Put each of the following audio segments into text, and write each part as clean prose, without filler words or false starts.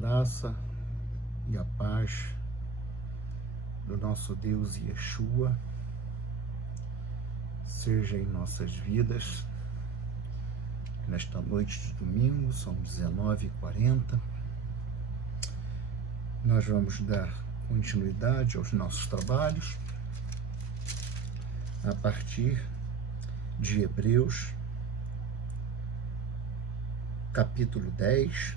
graça e a paz do nosso Deus Yeshua seja em nossas vidas. Nesta noite de domingo, são 19h40. Nós vamos dar continuidade aos nossos trabalhos a partir de Hebreus, capítulo 10,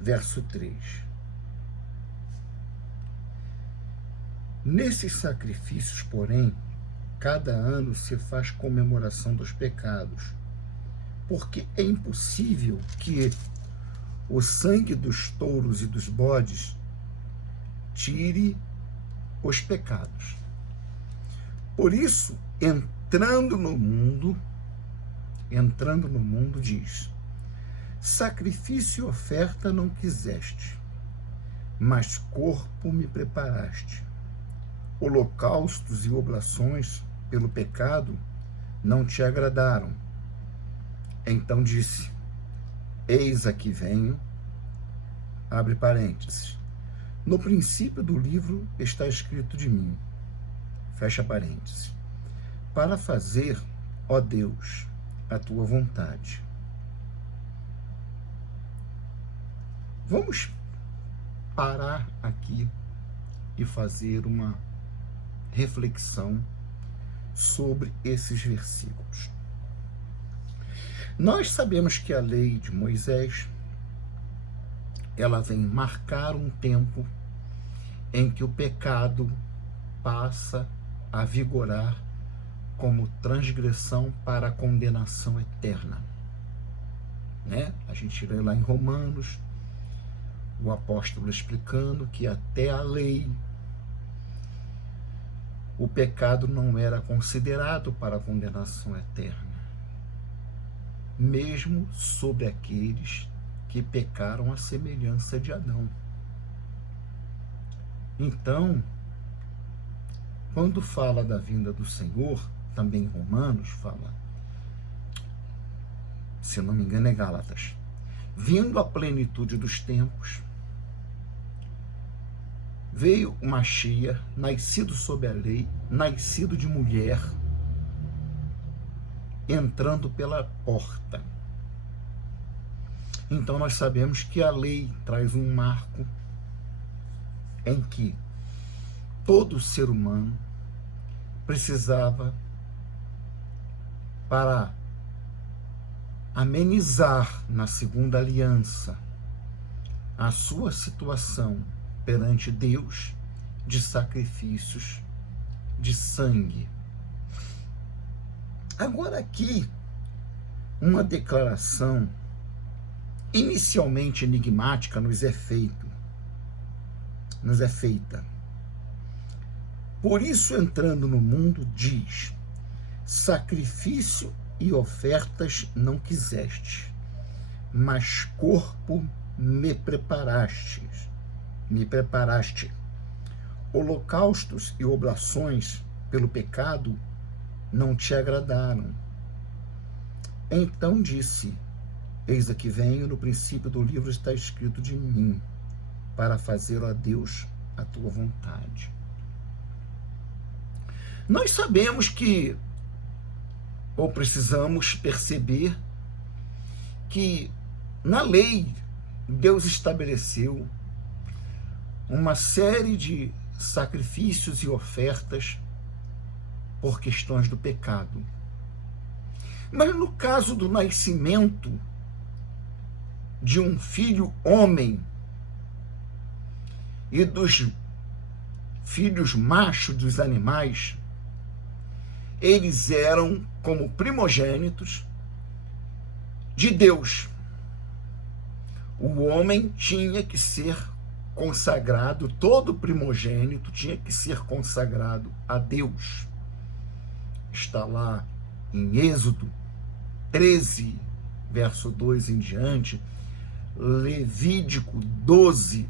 verso 3. Nesses sacrifícios, porém, cada ano se faz comemoração dos pecados, porque é impossível que o sangue dos touros e dos bodes tire os pecados. Por isso, entrando no mundo, diz: sacrifício e oferta não quiseste, mas corpo me preparaste. Holocaustos e oblações pelo pecado não te agradaram. Então disse: eis aqui venho, abre parênteses, no princípio do livro está escrito de mim, fecha parênteses, para fazer, ó Deus, a tua vontade. Vamos parar aqui e fazer uma reflexão sobre esses versículos. Nós sabemos que a lei de Moisés, ela vem marcar um tempo em que o pecado passa a vigorar como transgressão para a condenação eterna, né? A gente lê lá em Romanos, o apóstolo explicando que até a lei, o pecado não era considerado para a condenação eterna, mesmo sobre aqueles que pecaram à semelhança de Adão. Então, quando fala da vinda do Senhor, também em Romanos fala, se não me engano é Gálatas, vindo a plenitude dos tempos, veio o Mashiach, nascido sob a lei, nascido de mulher, entrando pela porta. Então nós sabemos que a lei traz um marco em que todo ser humano precisava, para amenizar na segunda aliança a sua situação perante Deus, de sacrifícios de sangue. Agora aqui, uma declaração inicialmente enigmática nos é feita. Por isso, entrando no mundo, diz: sacrifício e ofertas não quiseste, mas corpo me preparaste. Holocaustos e oblações pelo pecado não te agradaram. Então disse: eis aqui venho, no princípio do livro está escrito de mim, para fazer, ó Deus, a tua vontade. Nós sabemos que, ou precisamos perceber, que na lei Deus estabeleceu uma série de sacrifícios e ofertas por questões do pecado. Mas no caso do nascimento de um filho homem e dos filhos machos dos animais, eles eram como primogênitos de Deus. O homem tinha que ser consagrado, todo primogênito tinha que ser consagrado a Deus. Está lá em Êxodo 13, verso 2 em diante, Levítico 12.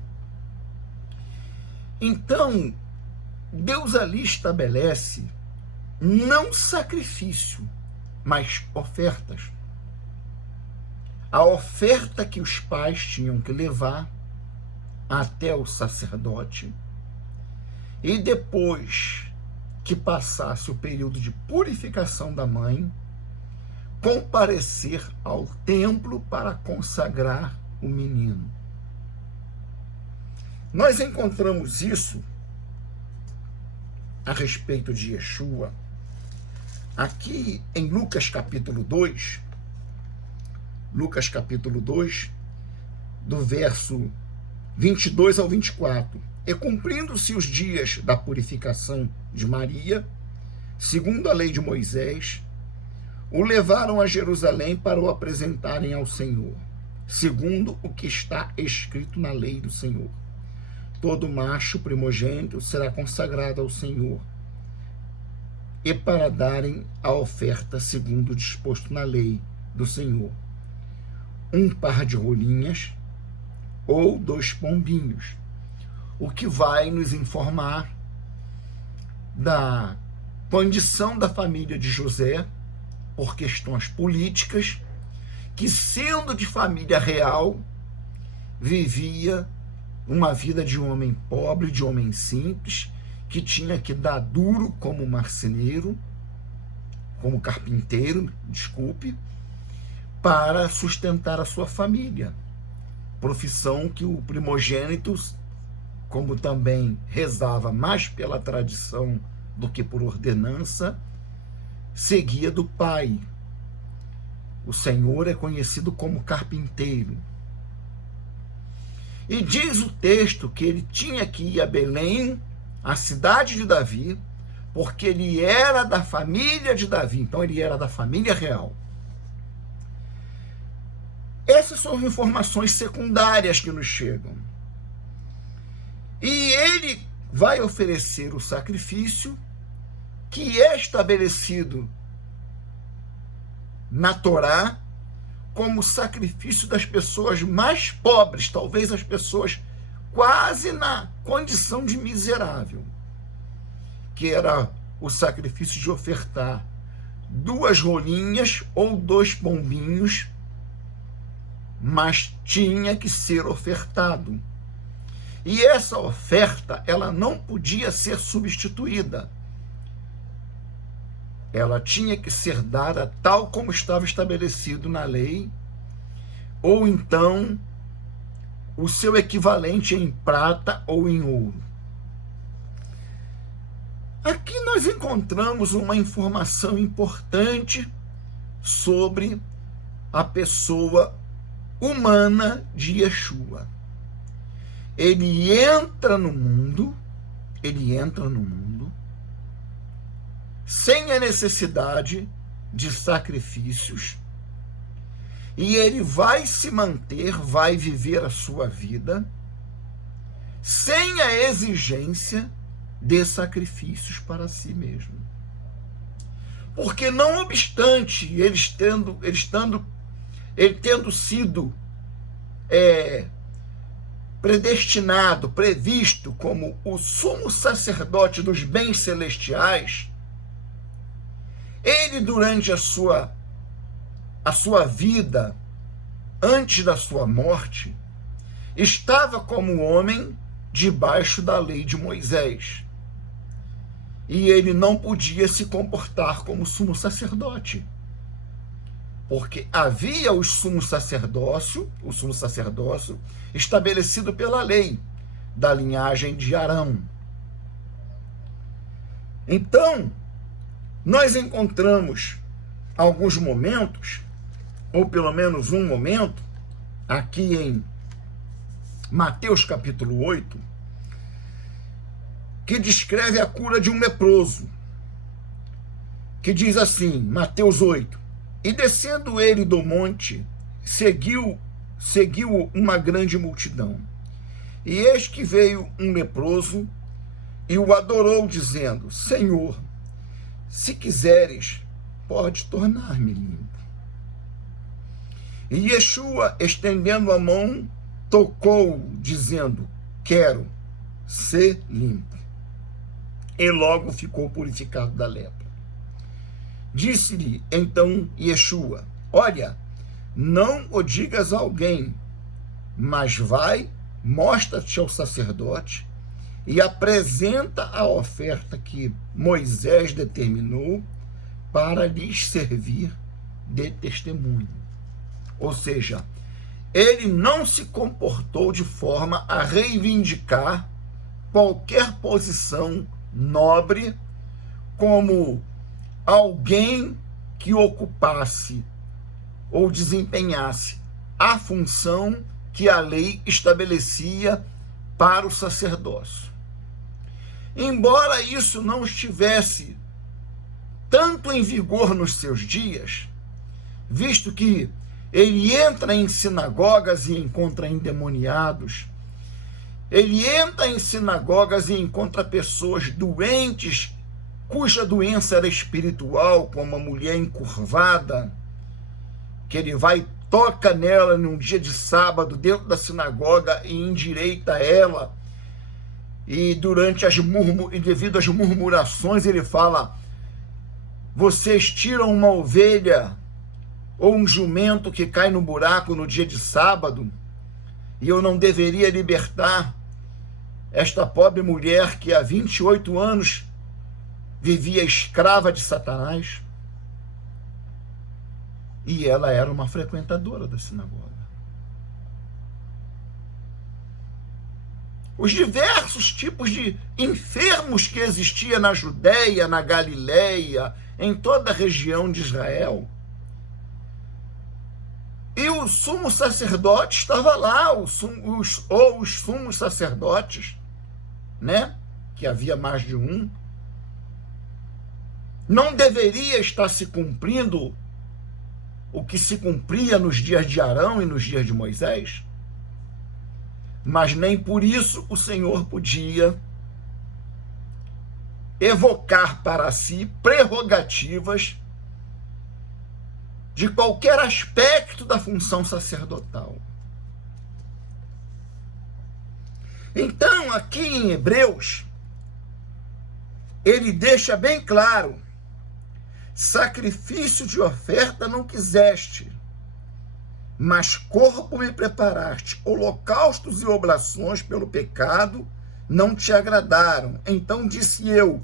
Então, Deus ali estabelece não sacrifício, mas ofertas. a oferta que os pais tinham que levar até o sacerdote, e depois que passasse o período de purificação da mãe, comparecer ao templo para consagrar o menino. Nós encontramos isso a respeito de Yeshua aqui em Lucas capítulo 2, do verso 22 ao 24. E cumprindo-se os dias da purificação de Maria, segundo a lei de Moisés, o levaram a Jerusalém para o apresentarem ao Senhor, segundo o que está escrito na lei do Senhor. Todo macho primogênito será consagrado ao Senhor, e para darem a oferta segundo o disposto na lei do Senhor, um par de rolinhas ou 2 pombinhos, o que vai nos informar da condição da família de José, por questões políticas, que, sendo de família real, vivia uma vida de homem pobre, de homem simples, que tinha que dar duro como marceneiro, como carpinteiro, para sustentar a sua família. Profissão que o primogênito, como também rezava mais pela tradição do que por ordenança, seguia do pai. O Senhor é conhecido como carpinteiro. E diz o texto que ele tinha que ir a Belém, a cidade de Davi, porque ele era da família de Davi, então ele era da família real. Essas são informações secundárias que nos chegam. E ele vai oferecer o sacrifício que é estabelecido na Torá como sacrifício das pessoas mais pobres, talvez as pessoas quase na condição de miserável, que era o sacrifício de ofertar 2 rolinhas ou 2 pombinhos, mas tinha que ser ofertado. E essa oferta, ela não podia ser substituída. Ela tinha que ser dada tal como estava estabelecido na lei, ou então o seu equivalente em prata ou em ouro. Aqui nós encontramos uma informação importante sobre a pessoa humana de Yeshua. Ele entra no mundo sem a necessidade de sacrifícios, e ele vai se manter, vai viver a sua vida sem a exigência de sacrifícios para si mesmo. Porque não obstante ele tendo sido predestinado, previsto como o sumo sacerdote dos bens celestiais, ele, durante a sua vida, antes da sua morte, estava como homem debaixo da lei de Moisés. E ele não podia se comportar como sumo sacerdote, porque havia o sumo sacerdócio estabelecido pela lei da linhagem de Arão. Então, nós encontramos alguns momentos, ou pelo menos um momento, aqui em Mateus capítulo 8, que descreve a cura de um leproso, que diz assim, Mateus 8, e descendo ele do monte, seguiu uma grande multidão, e eis que veio um leproso, e o adorou, dizendo, Senhor, se quiseres, pode tornar-me limpo. E Yeshua, estendendo a mão, tocou, dizendo, quero ser limpo. E logo ficou purificado da lepra. Disse-lhe então Yeshua, olha, não o digas a alguém, mas vai, mostra-te ao sacerdote e apresenta a oferta que Moisés determinou para lhes servir de testemunho. Ou seja, ele não se comportou de forma a reivindicar qualquer posição nobre como alguém que ocupasse ou desempenhasse a função que a lei estabelecia para o sacerdócio. Embora isso não estivesse tanto em vigor nos seus dias, visto que ele entra em sinagogas e encontra endemoniados, ele entra em sinagogas e encontra pessoas doentes, cuja doença era espiritual, como uma mulher encurvada, que ele vai, toca nela num dia de sábado dentro da sinagoga e endireita ela, e devido às murmurações ele fala: vocês tiram uma ovelha ou um jumento que cai no buraco no dia de sábado, e eu não deveria libertar esta pobre mulher que há 28 anos vivia escrava de Satanás? E ela era uma frequentadora da sinagoga. Os diversos tipos de enfermos que existia na Judéia, na Galileia, em toda a região de Israel. E o sumo sacerdote estava lá, os sumos sacerdotes, né? Que havia mais de um. Não deveria estar se cumprindo o que se cumpria nos dias de Arão e nos dias de Moisés? Mas nem por isso o Senhor podia evocar para si prerrogativas de qualquer aspecto da função sacerdotal. Então, aqui em Hebreus, ele deixa bem claro: sacrifício de oferta não quiseste, mas corpo me preparaste, holocaustos e oblações pelo pecado não te agradaram. Então disse eu: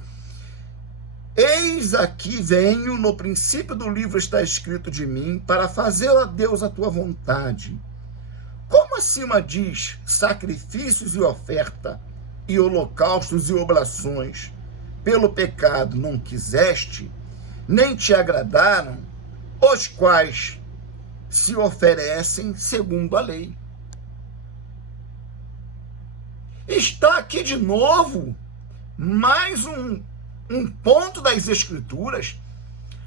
eis aqui venho, no princípio do livro está escrito de mim, para fazer a Deus a tua vontade. Como acima diz, sacrifícios e oferta, e holocaustos e oblações pelo pecado não quiseste, nem te agradaram, os quais se oferecem segundo a lei. Está aqui de novo mais um ponto das Escrituras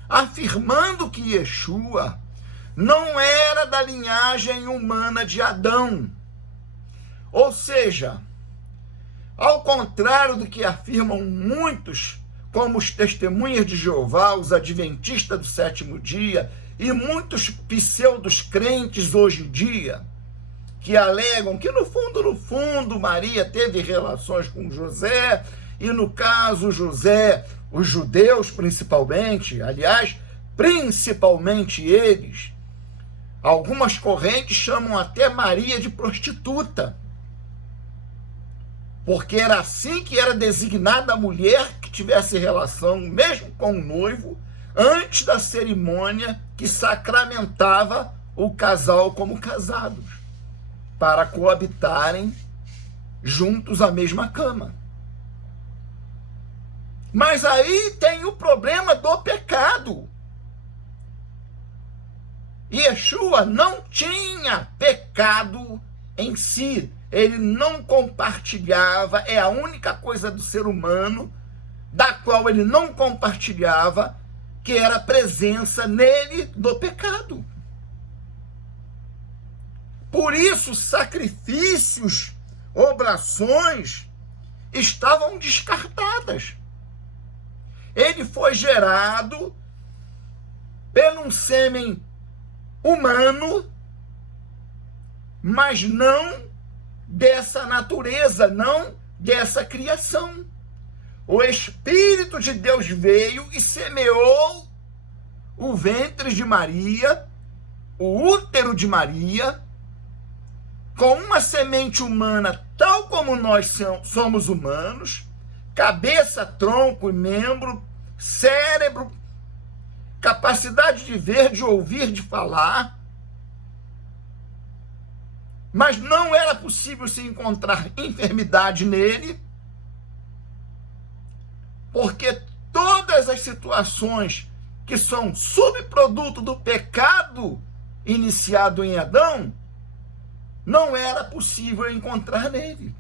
afirmando que Yeshua não era da linhagem humana de Adão. Ou seja, ao contrário do que afirmam muitos, como os testemunhas de Jeová, os adventistas do sétimo dia e muitos pseudos crentes hoje em dia, que alegam que no fundo, Maria teve relações com José, e no caso José, os judeus principalmente, aliás, principalmente eles, algumas correntes chamam até Maria de prostituta, porque era assim que era designada a mulher que tivesse relação, mesmo com o noivo, antes da cerimônia que sacramentava o casal como casados, para coabitarem juntos à mesma cama. Mas aí tem o problema do pecado. Yeshua não tinha pecado em si. Ele não compartilhava, é a única coisa do ser humano da qual ele não compartilhava, que era a presença nele do pecado. Por isso, sacrifícios, oblações estavam descartadas. Ele foi gerado pelo sêmen humano, mas não dessa natureza, não dessa criação. O Espírito de Deus veio e semeou o ventre de Maria, o útero de Maria, com uma semente humana tal como nós somos humanos, cabeça, tronco e membro, cérebro, capacidade de ver, de ouvir, de falar, mas não era possível se encontrar enfermidade nele, porque todas as situações que são subproduto do pecado iniciado em Adão, não era possível encontrar nele.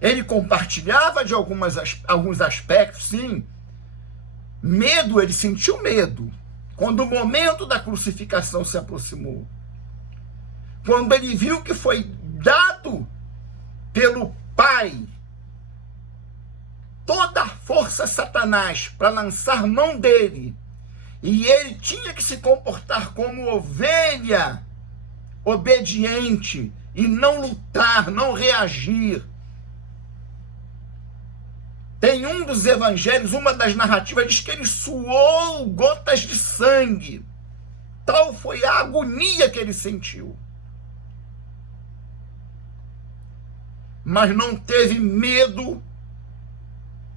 Ele compartilhava de alguns aspectos, sim. Medo, ele sentiu medo. Quando o momento da crucificação se aproximou. Quando ele viu que foi dado pelo Pai toda a força a Satanás para lançar mão dele, e ele tinha que se comportar como ovelha obediente e não lutar, não reagir. Tem um dos evangelhos, uma das narrativas, diz que ele suou gotas de sangue. Tal foi a agonia que ele sentiu. Mas não teve medo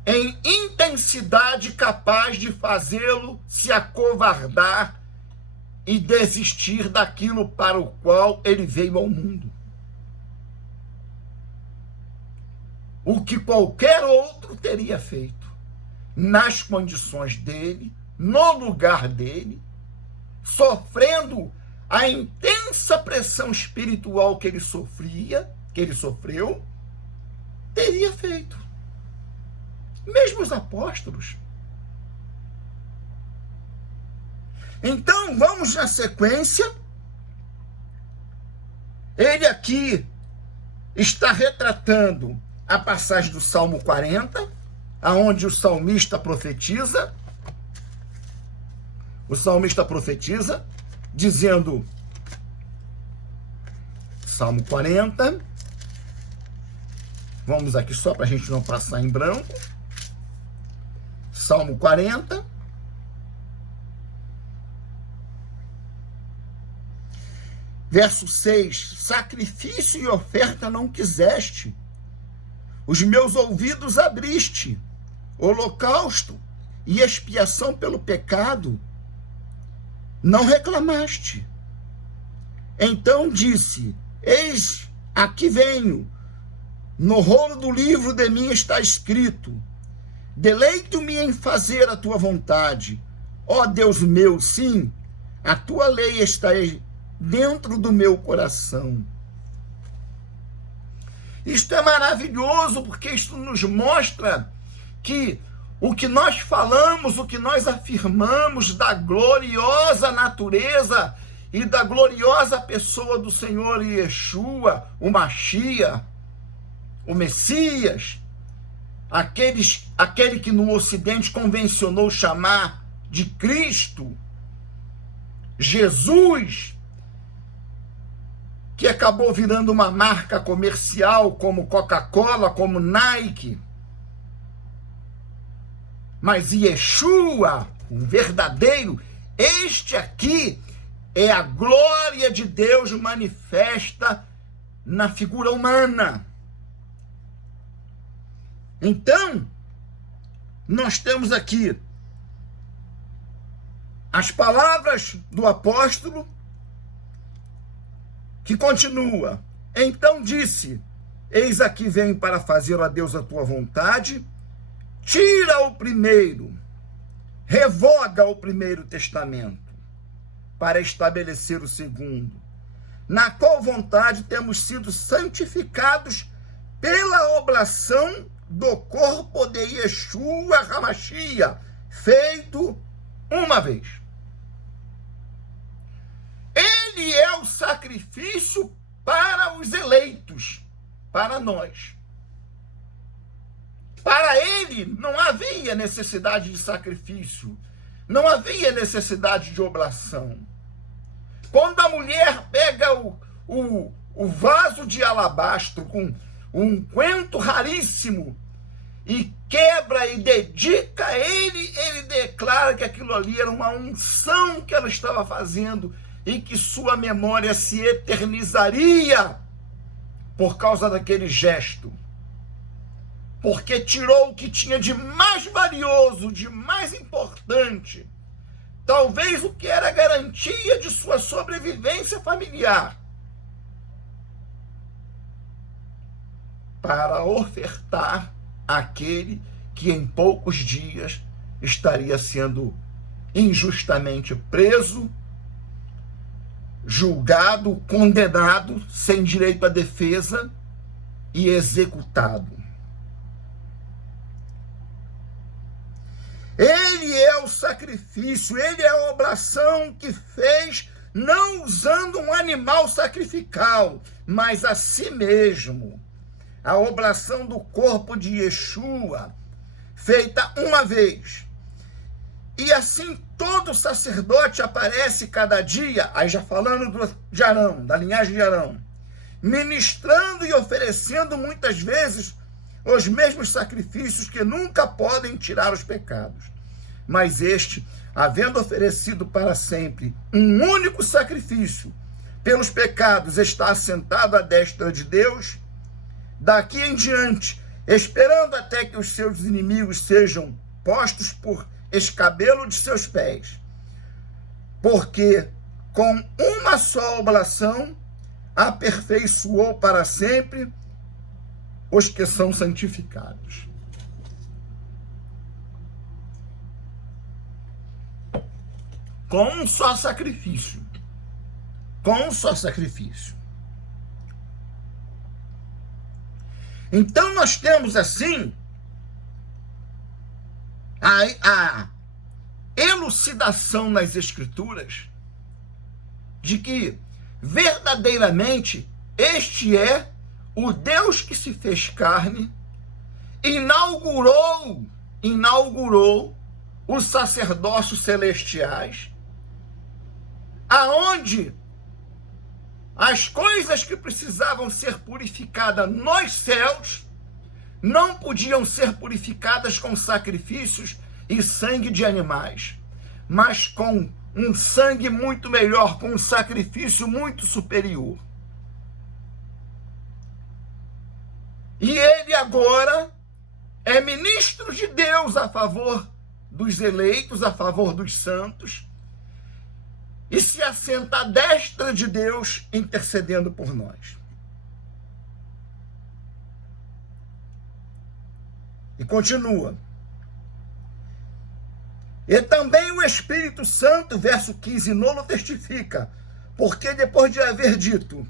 em intensidade capaz de fazê-lo se acovardar e desistir daquilo para o qual ele veio ao mundo. O que qualquer outro teria feito, nas condições dele, no lugar dele, sofrendo a intensa pressão espiritual que ele sofreu, teria feito. Mesmo os apóstolos. Então, vamos na sequência. Ele aqui está retratando a passagem do Salmo 40, aonde o salmista profetiza. O salmista profetiza, dizendo, Salmo 40, vamos aqui só para a gente não passar em branco. Salmo 40, verso 6, sacrifício e oferta não quiseste, os meus ouvidos abriste, holocausto e expiação pelo pecado não reclamaste. Então disse, eis, aqui venho, no rolo do livro de mim está escrito, deleito-me em fazer a tua vontade, ó Deus meu, sim, a tua lei está dentro do meu coração. Isto é maravilhoso, porque isto nos mostra que o que nós falamos, o que nós afirmamos da gloriosa natureza e da gloriosa pessoa do Senhor Yeshua, o Mashiach, o Messias, aquele que no Ocidente convencionou chamar de Cristo, Jesus, que acabou virando uma marca comercial como Coca-Cola, como Nike. Mas Yeshua, o verdadeiro, este aqui é a glória de Deus manifesta na figura humana. Então, nós temos aqui as palavras do apóstolo, que continua, então disse, eis aqui venho para fazer a Deus a tua vontade, tira o primeiro, revoga o primeiro testamento, para estabelecer o segundo, na qual vontade temos sido santificados pela oblação do corpo de Yeshua HaMashiach, feito uma vez. Ele é o sacrifício para os eleitos, para nós. Para ele não havia necessidade de sacrifício, não havia necessidade de oblação. Quando a mulher pega o vaso de alabastro com um unguento raríssimo e quebra e dedica a ele declara que aquilo ali era uma unção que ela estava fazendo e que sua memória se eternizaria por causa daquele gesto. Porque tirou o que tinha de mais valioso, de mais importante, talvez o que era garantia de sua sobrevivência familiar, para ofertar àquele que em poucos dias estaria sendo injustamente preso, julgado, condenado, sem direito à defesa e executado. Ele é o sacrifício, ele é a oblação que fez, não usando um animal sacrificial, mas a si mesmo. A oblação do corpo de Yeshua, feita uma vez. E assim todo sacerdote aparece cada dia, aí já falando de Arão, da linhagem de Arão, ministrando e oferecendo muitas vezes os mesmos sacrifícios que nunca podem tirar os pecados. Mas este, havendo oferecido para sempre um único sacrifício pelos pecados, está assentado à destra de Deus, daqui em diante, esperando até que os seus inimigos sejam postos por escabelo de seus pés. Porque com uma só oblação aperfeiçoou para sempre os que são santificados. Com um só sacrifício. Com um só sacrifício. Então nós temos assim a elucidação nas Escrituras de que verdadeiramente este é o Deus que se fez carne, inaugurou os sacerdócios celestiais, aonde as coisas que precisavam ser purificadas nos céus não podiam ser purificadas com sacrifícios e sangue de animais, mas com um sangue muito melhor, com um sacrifício muito superior. E ele agora é ministro de Deus a favor dos eleitos, a favor dos santos, e se assenta à destra de Deus, intercedendo por nós. E continua. E também o Espírito Santo, verso 15, nolo testifica, porque depois de haver dito,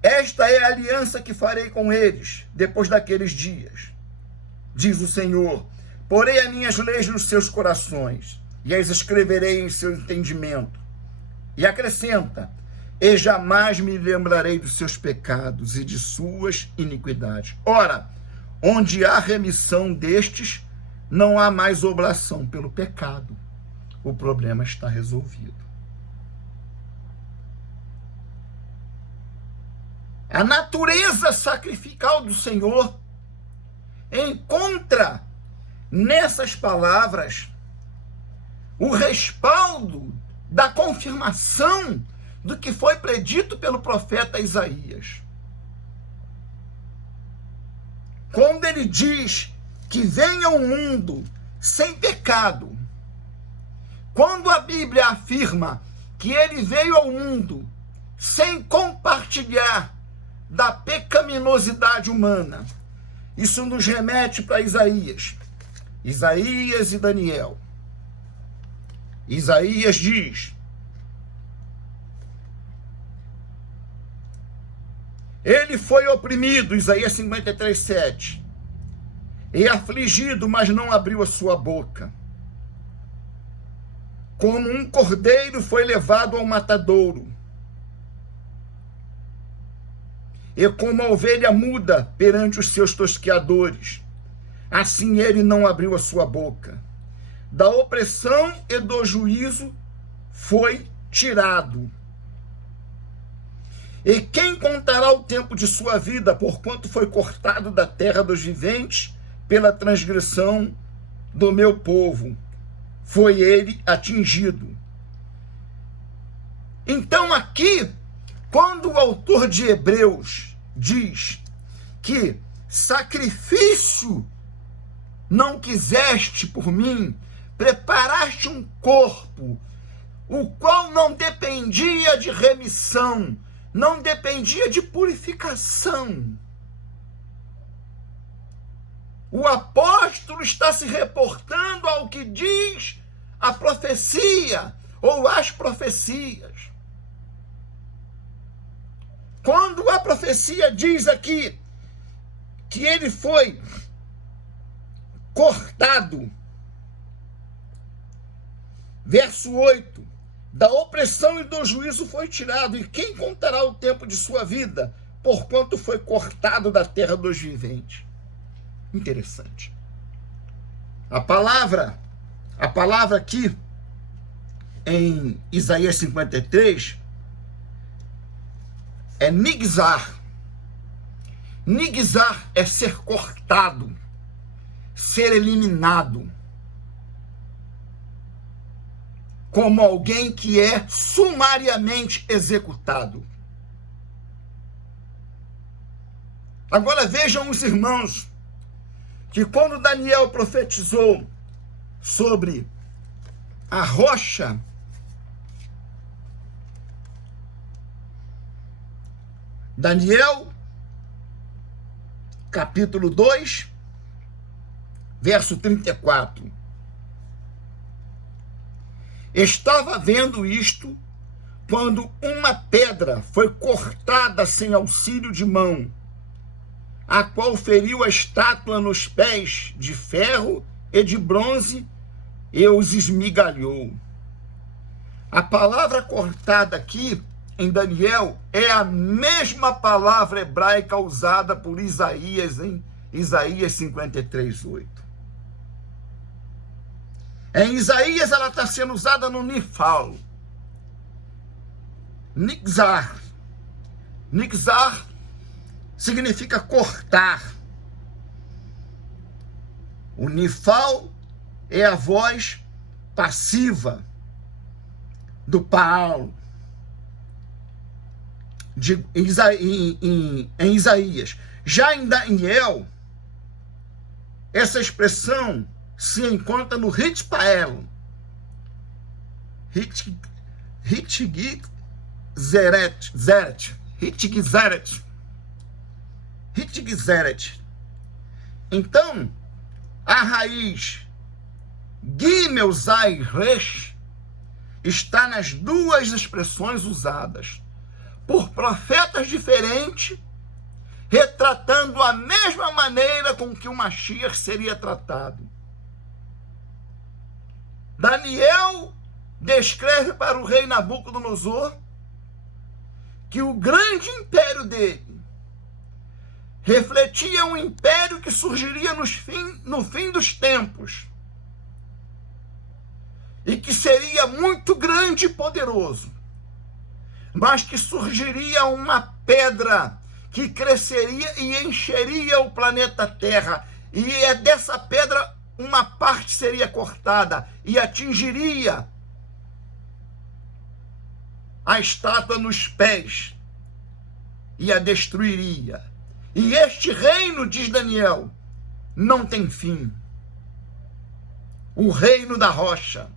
esta é a aliança que farei com eles, depois daqueles dias, diz o Senhor, porei as minhas leis nos seus corações, e as escreverei em seu entendimento. E acrescenta, e jamais me lembrarei dos seus pecados e de suas iniquidades. Ora, onde há remissão destes, não há mais oblação pelo pecado. O problema está resolvido. A natureza sacrificial do Senhor encontra nessas palavras o respaldo da confirmação do que foi predito pelo profeta Isaías. Quando ele diz que venha um mundo sem pecado, quando a Bíblia afirma que ele veio ao mundo sem compartilhar da pecaminosidade humana, isso nos remete para Isaías e Daniel. Isaías diz, ele foi oprimido, Isaías 53:7, e afligido, mas não abriu a sua boca. Como um cordeiro foi levado ao matadouro, e como a ovelha muda perante os seus tosqueadores, assim ele não abriu a sua boca. Da opressão e do juízo foi tirado. E quem contará o tempo de sua vida, porquanto foi cortado da terra dos viventes pela transgressão do meu povo foi ele atingido. Então aqui, quando o autor de Hebreus diz que sacrifício não quiseste por mim, preparaste um corpo, o qual não dependia de remissão, não dependia de purificação. O apóstolo está se reportando ao que diz a profecia, ou as profecias. Quando a profecia diz aqui que ele foi cortado, verso 8, da opressão e do juízo foi tirado, e quem contará o tempo de sua vida, porquanto foi cortado da terra dos viventes? Interessante. A palavra aqui em Isaías 53 é nigzar. Nigzar é ser cortado, ser eliminado, como alguém que é sumariamente executado. Agora vejam os irmãos, que quando Daniel profetizou sobre a rocha, Daniel, capítulo 2, verso 34. Estava vendo isto quando uma pedra foi cortada sem auxílio de mão, a qual feriu a estátua nos pés de ferro e de bronze e os esmigalhou. A palavra cortada aqui em Daniel é a mesma palavra hebraica usada por Isaías em Isaías 53:8. Em Isaías ela está sendo usada no nifal. Nigzar. Nigzar significa cortar. O nifal é a voz passiva do Paulo em Isaías. Já em Daniel, essa expressão se encontra no Hitpael. Hitgzeret. Então, a raiz Gimel Zai Resh está nas duas expressões usadas por profetas diferentes, retratando a mesma maneira com que o Mashiach seria tratado. Daniel descreve para o rei Nabucodonosor que o grande império dele refletia um império que surgiria no fim dos tempos e que seria muito grande e poderoso, mas que surgiria uma pedra que cresceria e encheria o planeta Terra, e é dessa pedra uma parte seria cortada e atingiria a estátua nos pés e a destruiria. E este reino, diz Daniel, não tem fim. O reino da rocha,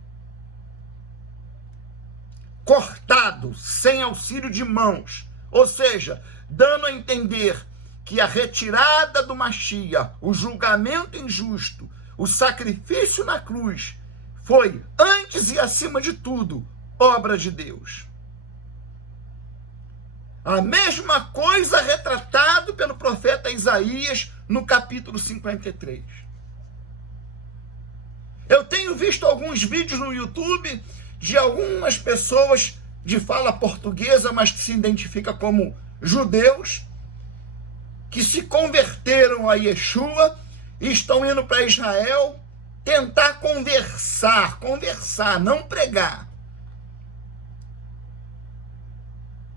cortado, sem auxílio de mãos, ou seja, dando a entender que a retirada do Mashiach, o julgamento injusto, o sacrifício na cruz, foi, antes e acima de tudo, obra de Deus. A mesma coisa retratado pelo profeta Isaías no capítulo 53. Eu tenho visto alguns vídeos no YouTube de algumas pessoas de fala portuguesa, mas que se identificam como judeus, que se converteram a Yeshua e estão indo para Israel tentar conversar, não pregar,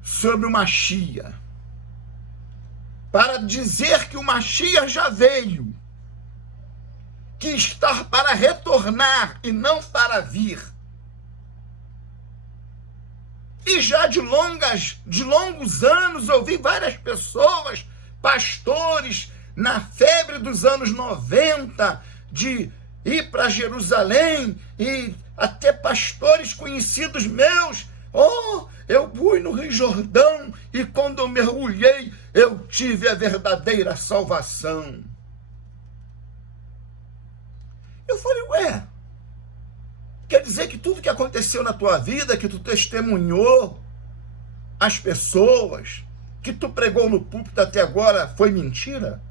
sobre o Mashiach, para dizer que o Mashiach já veio que está para retornar e não para vir. E já de longos anos eu vi várias pessoas, pastores, na febre dos anos 90, de ir para Jerusalém, e até pastores conhecidos meus. Oh, eu fui no Rio Jordão e quando eu mergulhei, eu tive a verdadeira salvação. Eu falei, ué, quer dizer que tudo que aconteceu na tua vida, que tu testemunhou as pessoas, que tu pregou no púlpito até agora, foi mentira?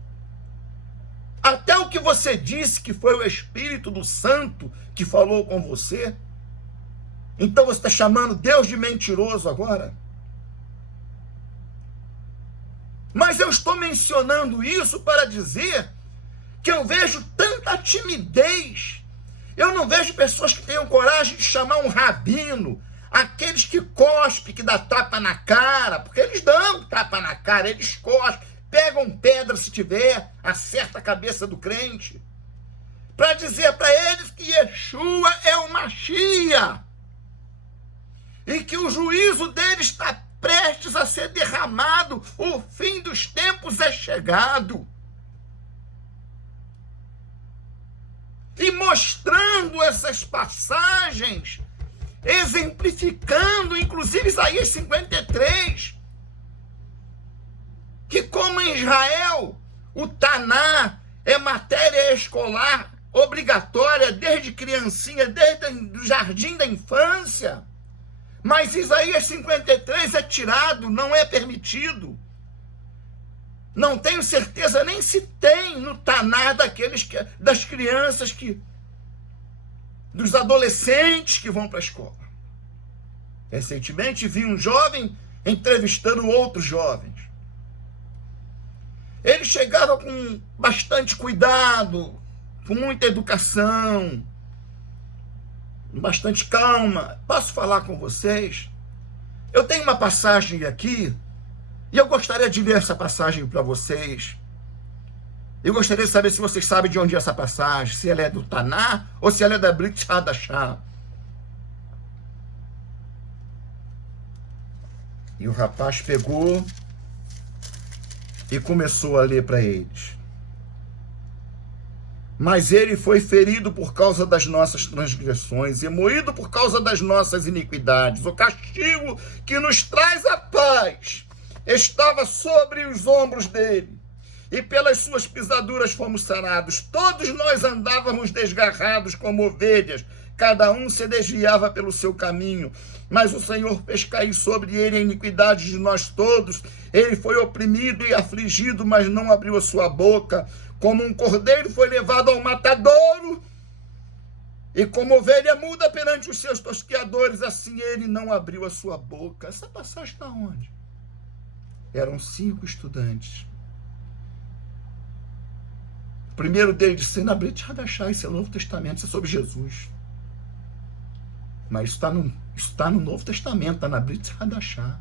Até o que você disse que foi o Espírito do Santo que falou com você? Então você está chamando Deus de mentiroso agora? Mas eu estou mencionando isso para dizer que eu vejo tanta timidez. Eu não vejo pessoas que tenham coragem de chamar um rabino, aqueles que cospem, que dá tapa na cara, porque eles dão tapa na cara, eles cospem, pegam pedra se tiver, acerta a cabeça do crente, para dizer para eles que Yeshua é o Mashiach, e que o juízo deles está prestes a ser derramado, o fim dos tempos é chegado. E mostrando essas passagens, exemplificando, inclusive Isaías 53, que como em Israel, o Taná é matéria escolar obrigatória desde criancinha, desde o jardim da infância, mas Isaías 53 é tirado, não é permitido. Não tenho certeza nem se tem no Taná das crianças, dos adolescentes que vão para a escola. Recentemente vi um jovem entrevistando outros jovens. Ele chegava com bastante cuidado, com muita educação, bastante calma. Posso falar com vocês? Eu tenho uma passagem aqui, e eu gostaria de ler essa passagem para vocês. Eu gostaria de saber se vocês sabem de onde é essa passagem, se ela é do Taná ou se ela é da Brit Hadashah. E o rapaz pegou e começou a ler para eles. Mas ele foi ferido por causa das nossas transgressões e moído por causa das nossas iniquidades. O castigo que nos traz a paz estava sobre os ombros dele, e pelas suas pisaduras fomos sarados. Todos nós andávamos desgarrados como ovelhas, cada um se desviava pelo seu caminho, mas o Senhor fez cair sobre ele a iniquidade de nós todos. Ele foi oprimido e afligido, mas não abriu a sua boca. Como um cordeiro foi levado ao matadouro, e como ovelha muda perante os seus tosqueadores, assim ele não abriu a sua boca. Essa passagem está onde? Eram 5 estudantes. O primeiro deles disse, na Brit Hadashah, isso é o Novo Testamento, isso é sobre Jesus. Mas isso está no Novo Testamento, está na Brit Hadashah.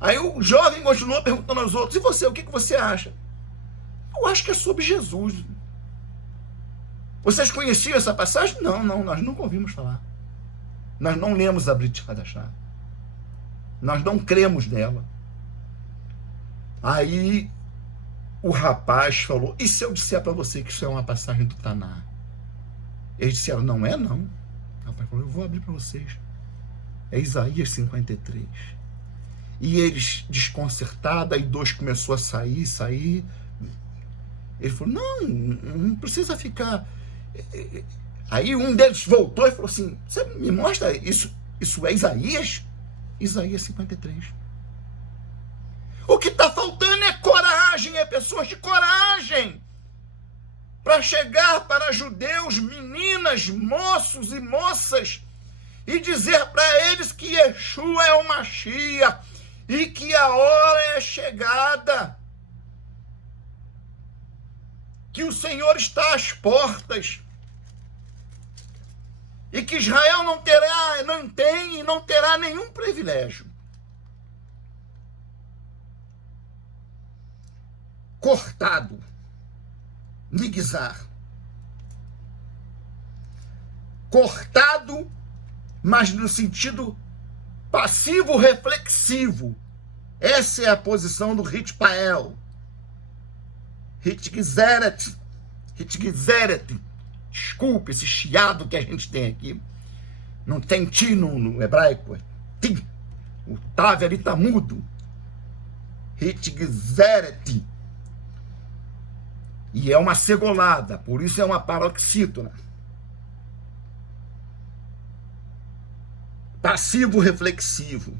Aí o jovem continuou perguntando aos outros, e você, o que você acha? Eu acho que é sobre Jesus. Vocês conheciam essa passagem? Não, nós nunca ouvimos falar. Nós não lemos a Brit Hadashah. Nós não cremos nela. Aí o rapaz falou, e se eu disser para você que isso é uma passagem do Taná? Eles disseram, não é não. O rapaz falou, eu vou abrir para vocês. É Isaías 53. E eles, desconcertados, aí 2 começou a sair. Ele falou, não precisa ficar. Aí um deles voltou e falou assim, você me mostra isso é Isaías? Isaías 53. O que está faltando é coragem, é pessoas de coragem para chegar para judeus, meninas, moços e moças, e dizer para eles que Yeshua é o Mashiach e que a hora é chegada, que o Senhor está às portas, e que Israel não tem e não terá nenhum privilégio. Cortado, niguizar, cortado, mas no sentido passivo-reflexivo. Essa é a posição do Ritpael. Hitgzeret. Desculpe esse chiado que a gente tem aqui. Não tem ti no hebraico. Ti. O tave ali está mudo. Hitgzeret. E é uma segolada, por isso é uma paroxítona. Passivo-reflexivo.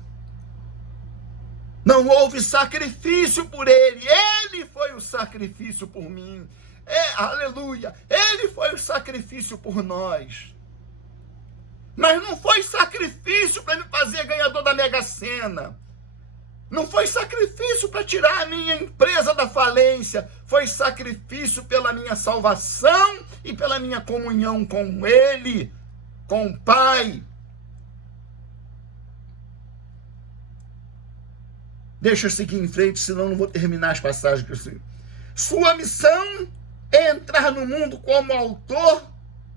Não houve sacrifício por ele. Ele foi o sacrifício por mim. Aleluia. Ele foi o sacrifício por nós. Mas não foi sacrifício para me fazer ganhador da Mega Sena. Não foi sacrifício para tirar a minha empresa da falência. Foi sacrifício pela minha salvação e pela minha comunhão com ele, com o Pai. Deixa eu seguir em frente, senão não vou terminar as passagens que eu sei. Sua missão é entrar no mundo como autor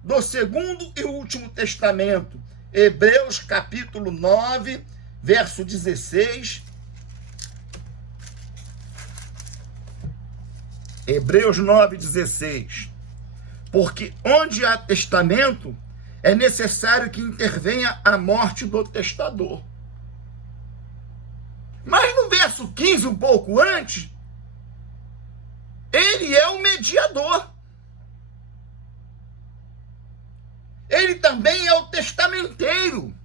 do segundo e último testamento. Hebreus capítulo 9, verso 16. Hebreus 9, 16. Porque onde há testamento, é necessário que intervenha a morte do testador. Mas no verso 15, um pouco antes, ele é o mediador. Ele também é o testamenteiro.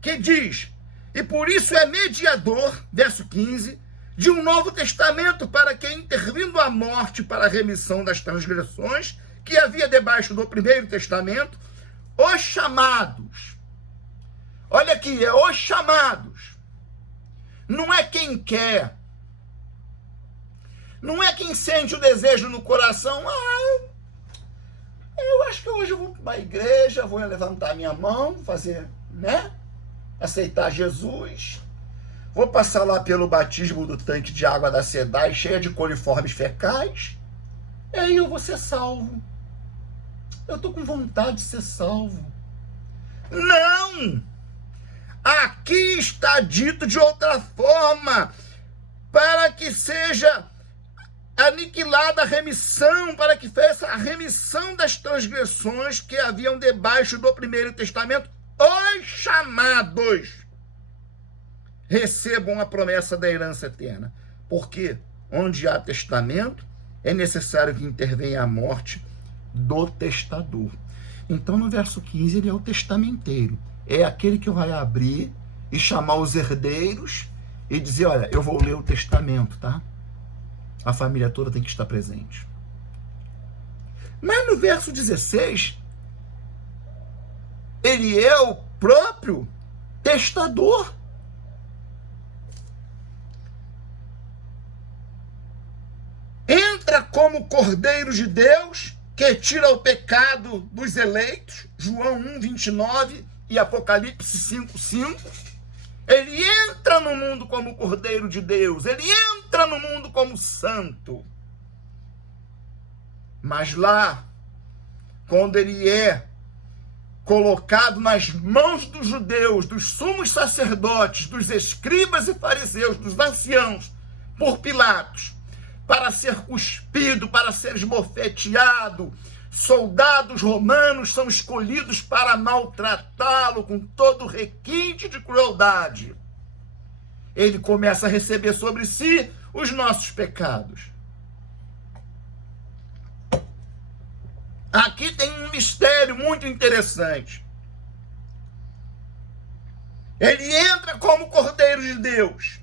Que diz, e por isso é mediador, verso 15, de um novo testamento, para que, intervindo a morte para a remissão das transgressões que havia debaixo do primeiro testamento, os chamados. Olha aqui, é os chamados. Não é quem quer. Não é quem sente o desejo no coração. Eu acho que hoje eu vou para uma igreja, vou levantar minha mão, fazer, aceitar Jesus. Vou passar lá pelo batismo do tanque de água da SEDAI, cheia de coliformes fecais. E aí eu vou ser salvo. Eu estou com vontade de ser salvo. Não! Aqui está dito de outra forma, para que seja aniquilada a remissão, para que faça a remissão das transgressões que haviam debaixo do primeiro testamento, os chamados recebam a promessa da herança eterna. Porque onde há testamento, é necessário que intervenha a morte do testador. Então, no verso 15, ele é o testamenteiro. É aquele que vai abrir e chamar os herdeiros e dizer, olha, eu vou ler o testamento, tá? A família toda tem que estar presente. Mas no verso 16, ele é o próprio testador. Entra como Cordeiro de Deus, que tira o pecado dos eleitos, João 1, 29 e Apocalipse 5, 5. Ele entra no mundo como Cordeiro de Deus, ele entra no mundo como santo. Mas lá, quando ele é colocado nas mãos dos judeus, dos sumos sacerdotes, dos escribas e fariseus, dos anciãos, por Pilatos, para ser cuspido, para ser esbofeteado, soldados romanos são escolhidos para maltratá-lo com todo requinte de crueldade. Ele começa a receber sobre si os nossos pecados. Aqui tem um mistério muito interessante. Ele entra como Cordeiro de Deus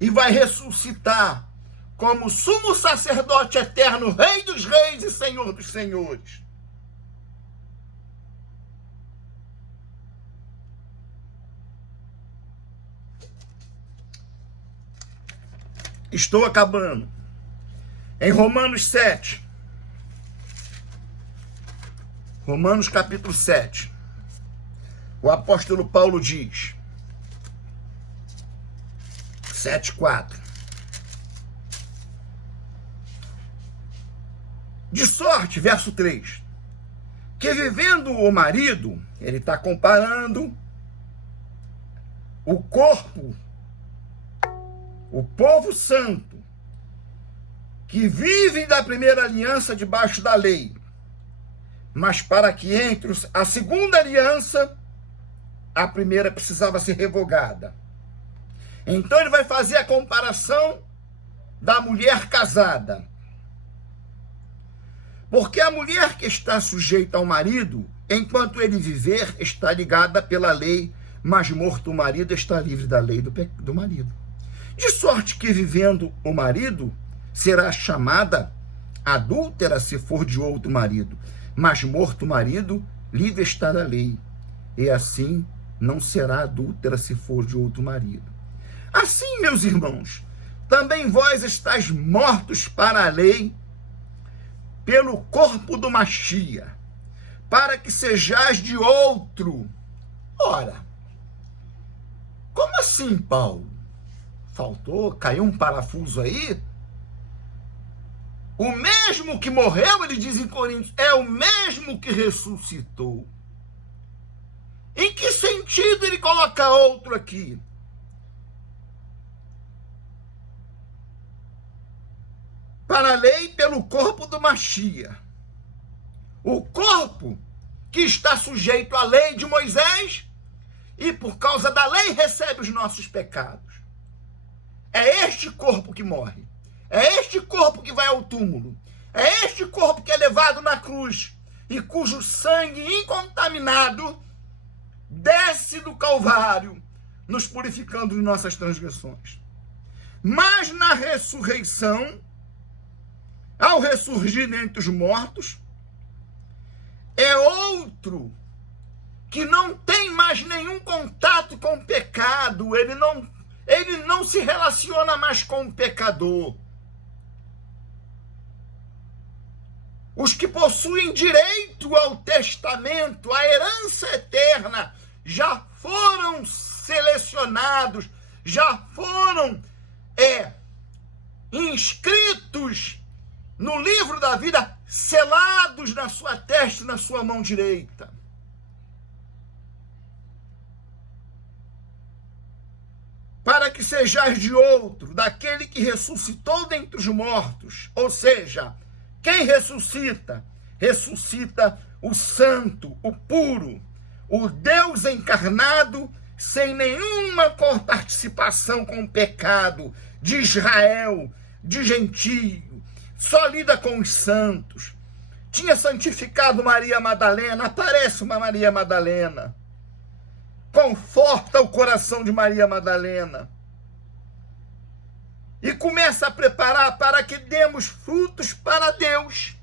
e vai ressuscitar como sumo sacerdote eterno, Rei dos reis e Senhor dos senhores. Estou acabando. Em Romanos 7. Romanos capítulo 7. O apóstolo Paulo diz, 7:4. De sorte, verso 3, que vivendo o marido, ele está comparando o corpo, o povo santo, que vive da primeira aliança debaixo da lei, mas para que entre a segunda aliança, a primeira precisava ser revogada. Então ele vai fazer a comparação da mulher casada. Porque a mulher que está sujeita ao marido, enquanto ele viver, está ligada pela lei, mas morto o marido, está livre da lei do marido. De sorte que, vivendo o marido, será chamada adúltera se for de outro marido, mas morto o marido, livre está da lei, e assim não será adúltera se for de outro marido. Assim, meus irmãos, também vós estáis mortos para a lei, pelo corpo do Machia, para que sejais de outro. Ora, como assim, Paulo? Caiu um parafuso aí? O mesmo que morreu, ele diz em Coríntios, é o mesmo que ressuscitou. Em que sentido ele coloca outro aqui? Para a lei, pelo corpo do Machia. O corpo que está sujeito à lei de Moisés e por causa da lei recebe os nossos pecados. É este corpo que morre. É este corpo que vai ao túmulo. É este corpo que é levado na cruz e cujo sangue incontaminado desce do Calvário, nos purificando de nossas transgressões. Mas na ressurreição, ao ressurgir dentre os mortos, é outro que não tem mais nenhum contato com o pecado, ele não se relaciona mais com o pecador. Os que possuem direito ao testamento, à herança eterna, já foram selecionados, já foram inscritos no livro da vida, selados na sua testa e na sua mão direita. Para que sejais de outro, daquele que ressuscitou dentre os mortos. Ou seja, quem ressuscita? Ressuscita o santo, o puro, o Deus encarnado, sem nenhuma participação com o pecado, de Israel, de gentio, só lida com os santos. Tinha santificado Maria Madalena, aparece uma Maria Madalena. Conforta o coração de Maria Madalena. E começa a preparar para que demos frutos para Deus.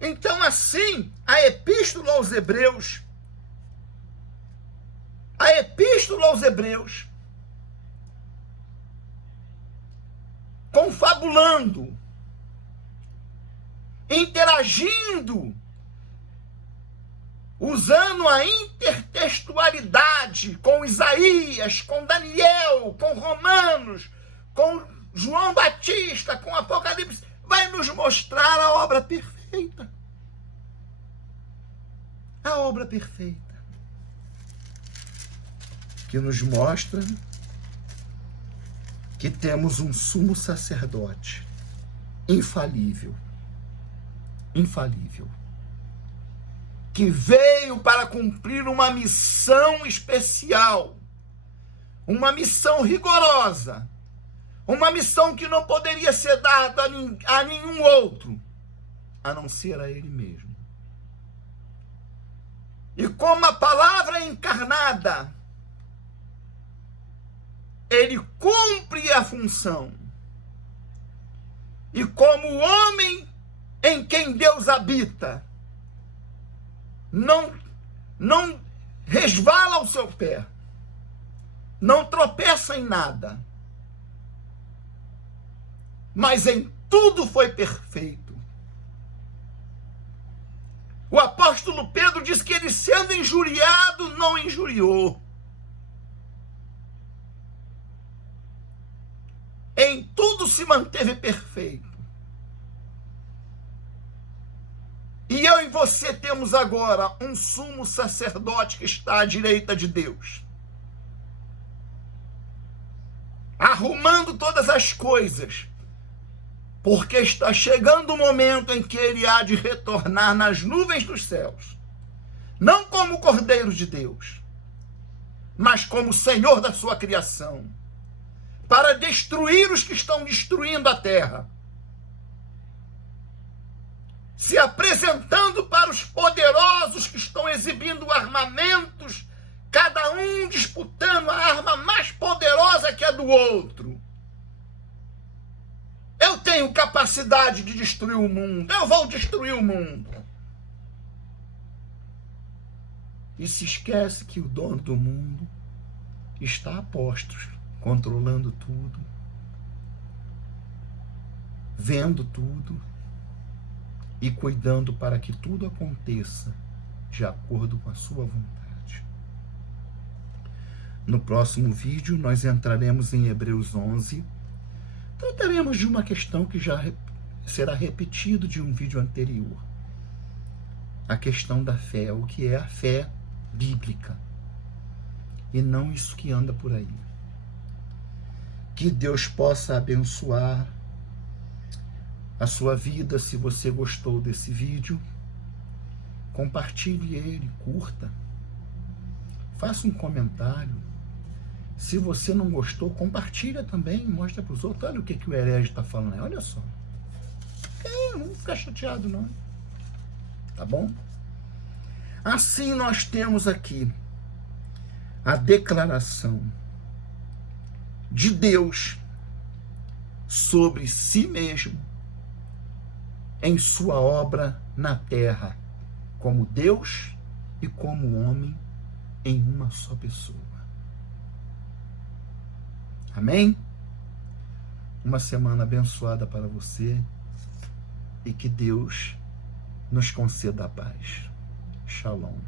Então, assim, a Epístola aos Hebreus, confabulando, interagindo, usando a intertextualidade com Isaías, com Daniel, com Romanos, com João Batista, com Apocalipse, vai nos mostrar a obra perfeita. A obra perfeita. Que nos mostra que temos um sumo sacerdote infalível. Infalível. Que veio para cumprir uma missão especial, uma missão rigorosa, uma missão que não poderia ser dada a nenhum outro, a não ser a ele mesmo. E como a palavra encarnada, ele cumpre a função. E como o homem em quem Deus habita, não resvala ao seu pé, não tropeça em nada, mas em tudo foi perfeito. O apóstolo Pedro diz que ele, sendo injuriado, não injuriou. Em tudo se manteve perfeito. E eu e você temos agora um sumo sacerdote que está à direita de Deus, arrumando todas as coisas, porque está chegando o momento em que ele há de retornar nas nuvens dos céus, não como Cordeiro de Deus, mas como Senhor da sua criação, para destruir os que estão destruindo a terra, se apresentando para os poderosos que estão exibindo armamentos, cada um disputando a arma mais poderosa que a do outro. Eu tenho capacidade de destruir o mundo, eu vou destruir o mundo. E se esquece que o dono do mundo está a postos, controlando tudo, vendo tudo e cuidando para que tudo aconteça de acordo com a sua vontade. No próximo vídeo, nós entraremos em Hebreus 11, trataremos de uma questão que já será repetido de um vídeo anterior. A questão da fé, o que é a fé bíblica, e não isso que anda por aí. Que Deus possa abençoar a sua vida. Se você gostou desse vídeo, compartilhe ele, curta, faça um comentário. Se você não gostou, compartilha também, mostra para os outros. Olha o que o herege está falando aí, olha só. Não vou ficar chateado não, tá bom? Assim nós temos aqui a declaração de Deus sobre si mesmo em sua obra na terra, como Deus e como homem em uma só pessoa. Amém? Uma semana abençoada para você e que Deus nos conceda a paz. Shalom.